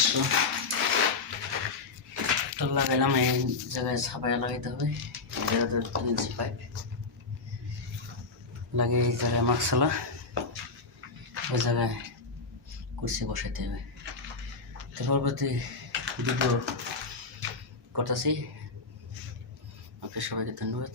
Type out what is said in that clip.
দৃশ্য তো লাগাইলাম। এই জায়গায় ছাপায়া লাগাইতে হবে, এই জায়গাতে 3 ইঞ্চি পাইপ লাগিয়ে এই জায়গায় মাকসালা, ওই জায়গায় কুর্সি বসাইতে হবে। তো পরবর্তী ভিডিও করতেছি। ওকে, সবাইকে ধন্যবাদ।